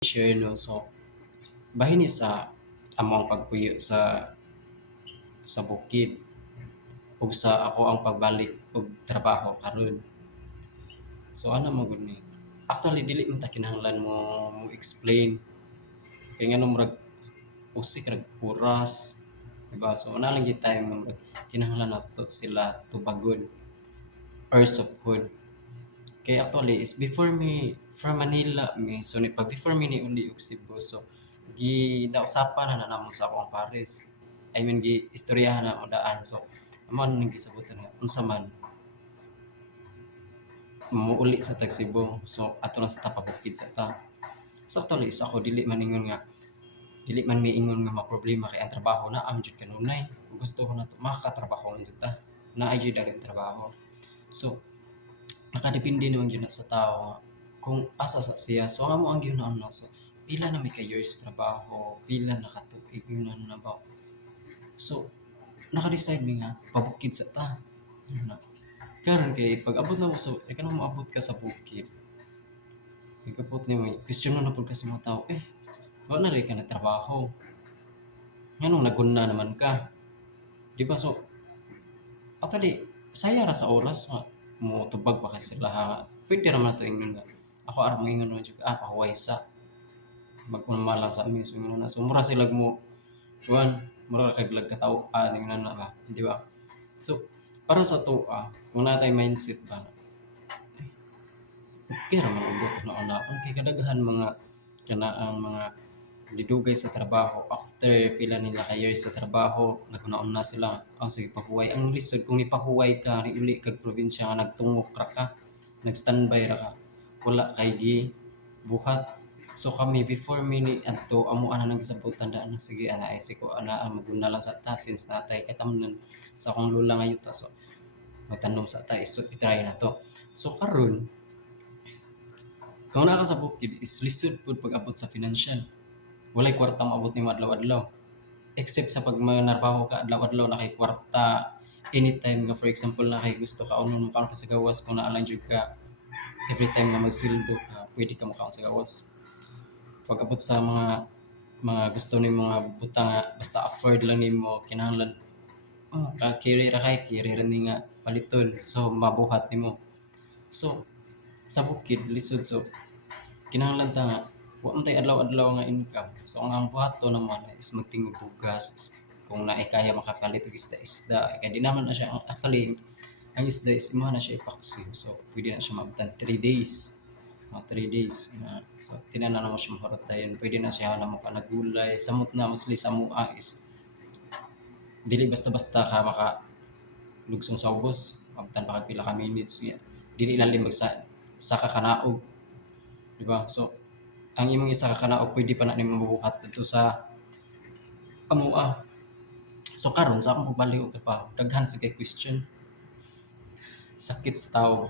Share no, so bahin ni sa among pagpuyo sa bukid ug sa ako ang pagbalik og trabaho karon. So ano mo gud ni? Actually dili man ta kinahanglan mo explain kay nganong murag usik ra oras, diba? So ana lang gyud time nga murag kinahanglan nato sila tubagon or subhon. Kay actually is before me from Manila mi, so ni pa before mi ni uli og Cebu, so ginausapan na namo sa akong Paris. I mean istoryahan na mo daan. So amo ning gisabutan nga unsa man muuli sa tag Cebu. So ato lang sa tapabukid sa ta. So actually is ako dili man miingon nga maproblema kay ang trabaho na am jud kanunay. Gusto ko na to makakatrabaho man jud ta. Naay jud daghang trabaho. So nakadepende naman yun na sa tao nga kung asa sa siya. So amo ang ginaon na so pila na may ka years trabaho, pila na ka tuig yun na ba. So naka-decide mi nga pabukid sa ta. Yun na. Karon kay pag abot na mo so ikaw na moabot ka sa bukid. Ikapot ni mo question na pud ka sa mga tao wala na rin ka na trabaho. Nganong naguna naman ka. Di ba so actually saya ra sa oras nga mo tubag pa ka sila ha. Pwede naman ito ingon nga. Ako aram mo ingon mo jud pahuway sa magmamala sa amin so ingon na. So mura sila mo kuan mura kaglag kataw ingon na ba, di ba? So para sa to kung natay mindset ba okay ra man ubot na unaon kay kadaghan mga kanaang mga didugay sa trabaho after pila nila ka years sa trabaho nagkunaon na sila sige pahuway ang lisod kung ipahuway ka ni uli kag probinsya nga nagtungok ra ka nag-standby ra ka wala kay gi buhat so kami before mi ni adto amo ana nagsabutan daan na sige ana ay siko ana maguna lang sa ta since natay katamnan sa akong lula nga yuta so magtanom sa ta iso i-try na to so karon kung naa ka sa bukid is lisod pud pag abot sa financial walay kwarta maabot nimo adlaw-adlaw. Except sa pag manarbaho ka adlaw-adlaw na kay kwarta anytime nga for example na kay gusto ka unon mo kaon ka sa gawas kung naa lang jud ka every time nga magsildo ka pwede ka makaon sa gawas. Pag abot sa mga gusto nimo nga butang nga basta afford lang nimo kinahanglan ka carry ra ni nga paliton so mabuhat nimo. So sa bukid lisod so kinahanglan ta nga wa man tay adlaw-adlaw nga income. So ang buhaton naman is magtingog bugas kung naay kaya makapalit og isda-isda kay di naman na siya actually ang isda is imo na siya ipaksil. So pwede na siya maabtan 3 days. Mga 3 days na so tinan na mo siya mahurot pwede na siya na mo kanagulay samot na mostly sa mua is dili basta-basta ka maka lugsong sa ubos maabtan pa kag pila ka minutes nga dili lalim sa kakanaog di ba so ang imong isa ka kanaog pwede pa na nimo mabuhat dito sa amua. So karon sa akong pagbalik og trabaho, daghan sa kay question. Sakit sa tao,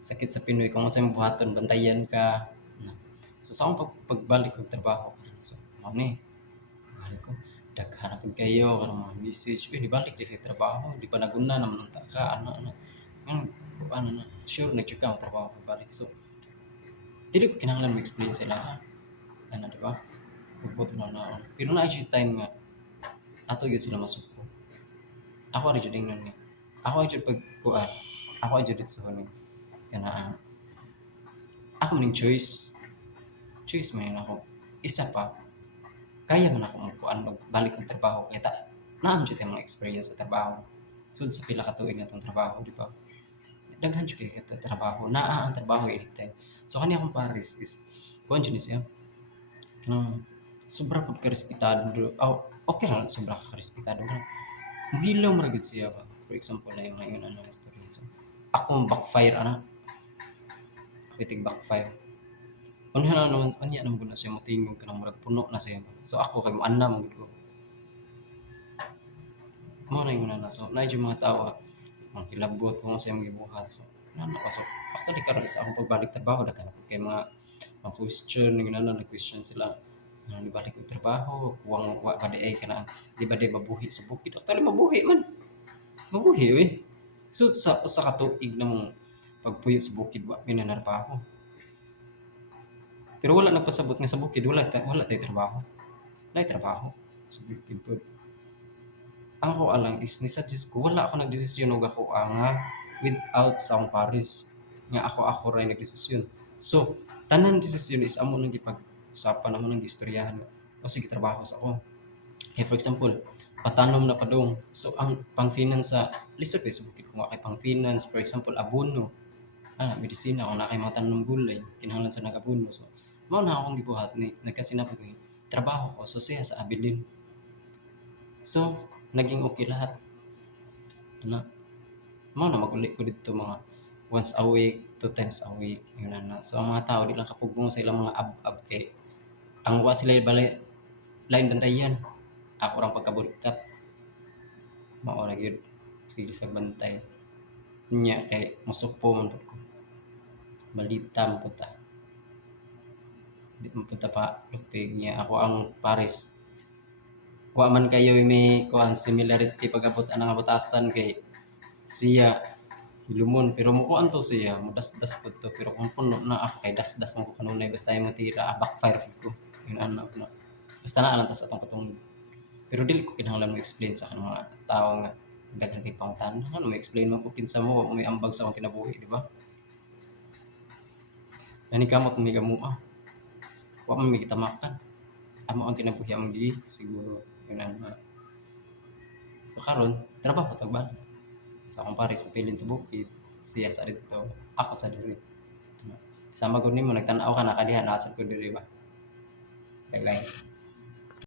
sakit sa Pinoy kung unsay imong buhaton, bantayan ka. Na. So sa akong pagbalik og trabaho karon so mao ni balik ko daghan na pud kayo karong mga message, di balik di kay trabaho, di pa naguna naman unta ka ano. Ano na, sure na jud ka ang trabaho pagbalik. So dili ko kinahanglan ma-explain sila ano di ba? Ubot na naon. Pero na time nga ato gyud sila masuko. Ako ra jud ingnon nga. Ako jud pagkuan. Ako jud dito sa kanang ako maning choice. Choice man ako. Isa pa kaya man ako magkuan og balik ang trabaho kay naam jud mga experience sa trabaho. Sud sa pila ka tuig natong trabaho, di ba? Daghan jud kay trabaho. Naa ang trabaho anytime. So kani akong Paris is kuan jud ni siya. Sobra pud ka respetado. Okay lang sobra ka respetado. Bilang mo gid siya ba. For example na yung ngayon ano story. So, ako backfire ana. Ako tig backfire. Unya naman ko na siya motingog ka murag puno na siya. So ako kay mo anam gid ko. Mao na yung na so na mga tao ang kilabot kung sa imong gibuhat. So nana pa so actually karon sa akong pagbalik trabaho daghan kay mga question na question sila ni balik og trabaho kuwang wa ba ay kana di ba di mabuhi sa bukid actually mabuhi man mabuhi so sa katuig na mong pagpuyo sa bukid wa minanarbaho Pero wala nagpasabot nga sa bukid wala tay trabaho. Nay trabaho sa bukid pod. Ang ako alang is ni-suggest ko wala ako nagdesisyon og ako nga without sa akong pares nga ako ray nagdesisyon. So tanan desisyon is amo nang gipag-usapan amo nang gistoryahan nga, "O sige trabaho sa ako." Kaya for example, patanom na padong. So ang pang-finance sa lisod kay sa bukid kung wa kay pang-finance, for example, abono, medisina kung na kay mga tanom gulay, kinahanglan sa nag-abono. So mao na akong gibuhat ni nagkasinabot ni trabaho ko so siya sa abilin. So naging okay lahat. Ana, mao na maguli ko didto mga once a week, 2 times a week, yun na. So ang mga tao di lang kapugong sa ilang mga ab-ab kay tangwa sila balay lain bantayan. Ako rang pagkaburikat, mao ra gyud sige sa bantay. Nya kay mosupo man pud ko. Balita man pud ta. Di man pud ta pa lupig niya ako ang pares. Wa man kayo may kuan similarity pag-abot anang kabutasan kay siya hilumon pero mukuan to siya mudas-das pud to pero kung puno na kay das-das man ko kanunay basta imong tira backfire pud ko yun ana na basta naa lang ta sa atong katong pero dili ko kinahanglan mo-explain sa kanang mga tao nga daghan kay pangutana ano ma-explain man ko kinsa mo wa mo may ambag sa akong kinabuhi di ba nani kamot mi gamuha wa man mi gitamakan amo ang kinabuhi among di siguro yun ana so karon trabaho tag balik sa akong pares sa pilin sa bukid siya sa dito ako sa diri sama gud nimo nagtan-aw ka na kadiha nasad ko diri ba lain